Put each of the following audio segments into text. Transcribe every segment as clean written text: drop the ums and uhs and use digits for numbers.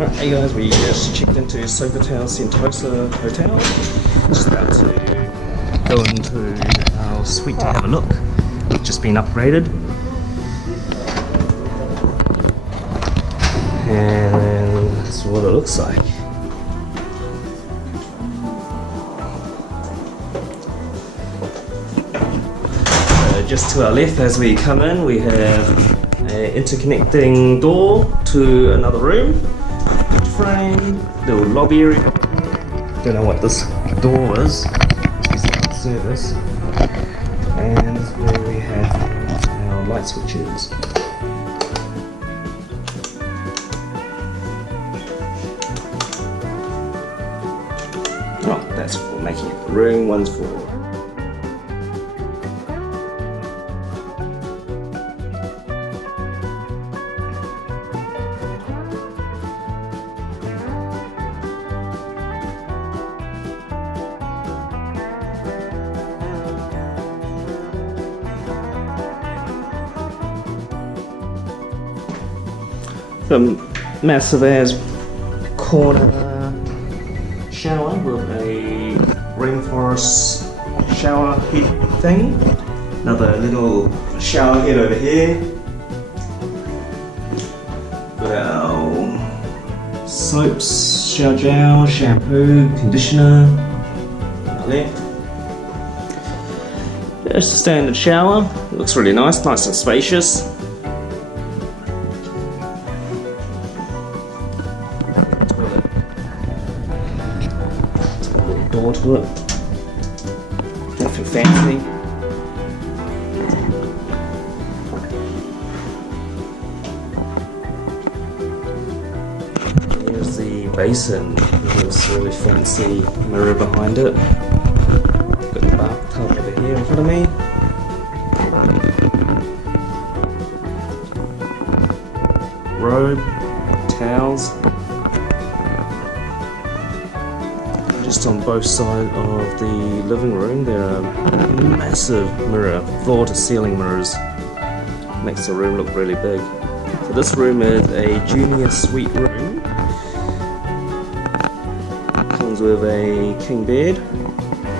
Hey guys, we just checked into Sofitel Sentosa Hotel. Just about to go into our suite to have a look. It's just been upgraded. And that's what it looks like. Just to our left as we come in, we have an interconnecting door to another room. Frame, little lobby area. Don't know what this door is. It's the service. And this is where we have our light switches. Oh, that's for making it the room. One's for the massive as corner shower with a rainforest shower head thing. Another little shower head over here. Got our soaps, shower gel, shampoo, conditioner. On the left. Just a standard shower. Looks really nice and spacious. Door to it. Nothing fancy. Here's the basin. There's a really fancy mirror behind it. Got the bathtub over here in front of me. Robe, towels. Just on both sides of the living room, there are massive mirror, floor to ceiling mirrors. Makes the room look really big. So this room is a junior suite room. Comes with a king bed,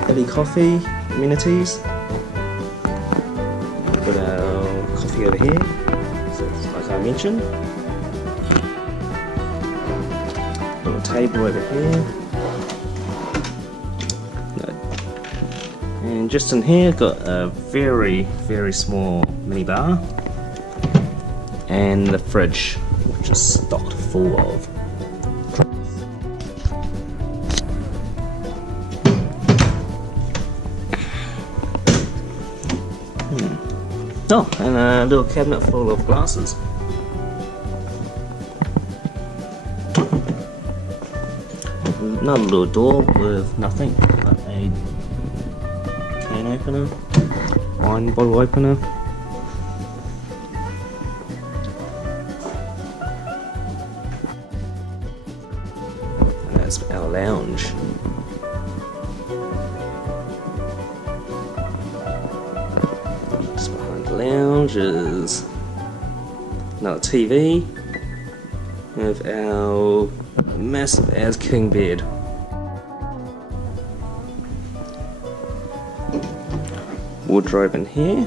heavy coffee, amenities. Got our coffee over here, so like I mentioned. Little table over here. And just in here, got a very small mini bar and the fridge, which is stocked full of drinks. Oh, and a little cabinet full of glasses. Another little door with nothing but a can opener, wine bottle opener. And that's our lounge. Just behind the lounge is another TV with our massive as king bed. Wardrobe in here.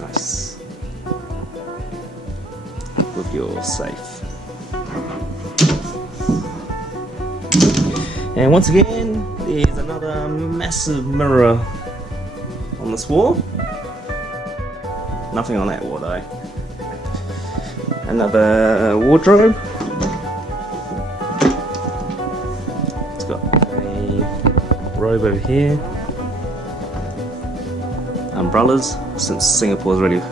Nice. With your safe. And once again, there's another massive mirror on this wall. Nothing on that wall though. Another wardrobe. It's got robe over here, umbrellas since Singapore is really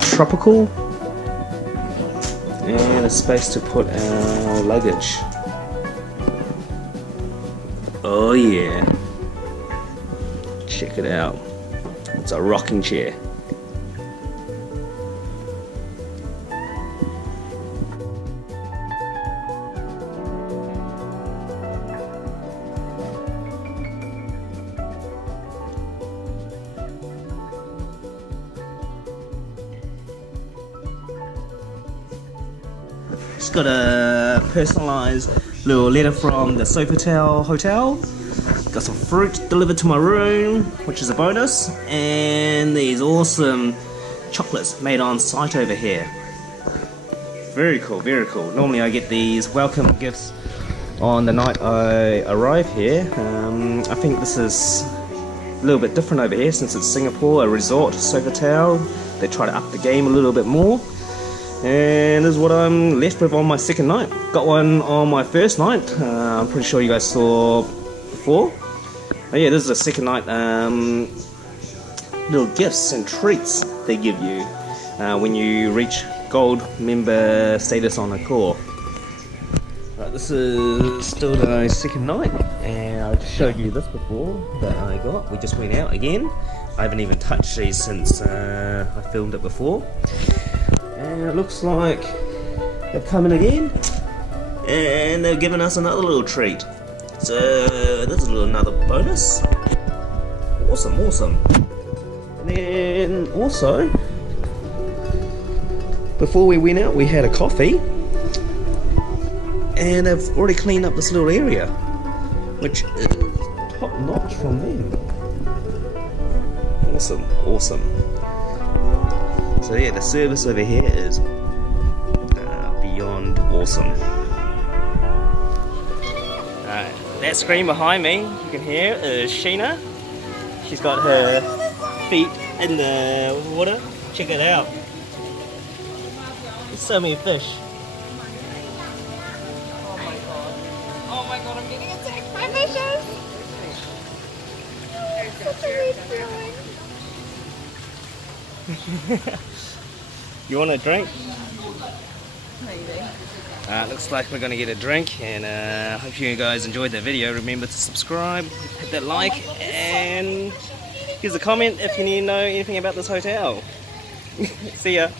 tropical, and a space to put our luggage. Oh yeah, check it out, it's a rocking chair. Just got a personalised little letter from the Sofitel Hotel. Got some fruit delivered to my room, which is a bonus, and these awesome chocolates made on site over here. Very cool, very cool. Normally I get these welcome gifts on the night I arrive here. I think this is a little bit different over here since it's Singapore, a resort, Sofitel. They try to up the game a little bit more. And this is what I'm left with on my second night. Got one on my first night. I'm pretty sure you guys saw before. But yeah, this is the second night. Little gifts and treats they give you when you reach gold member status on Accor. Right, this is still the second night, and I just showed you this before that I got. We just went out again. I haven't even touched these since I filmed it before. And it looks like they've come in again, and they've given us another little treat. So this is another bonus. Awesome, awesome. And then also, before we went out, we had a coffee, and they've already cleaned up this little area, which is top notch from them. Awesome, awesome. So yeah, the service over here is beyond awesome. That screen behind me, you can hear, is Sheena. She's got her feet in the water. Check it out. There's so many fish. Oh my god, I'm getting attacked by fishes! It's such a weird feeling. You want a drink? Maybe. Looks like we're going to get a drink, and I hope you guys enjoyed the video. Remember to subscribe, hit that like, and here's a comment if you need to know anything about this hotel. See ya!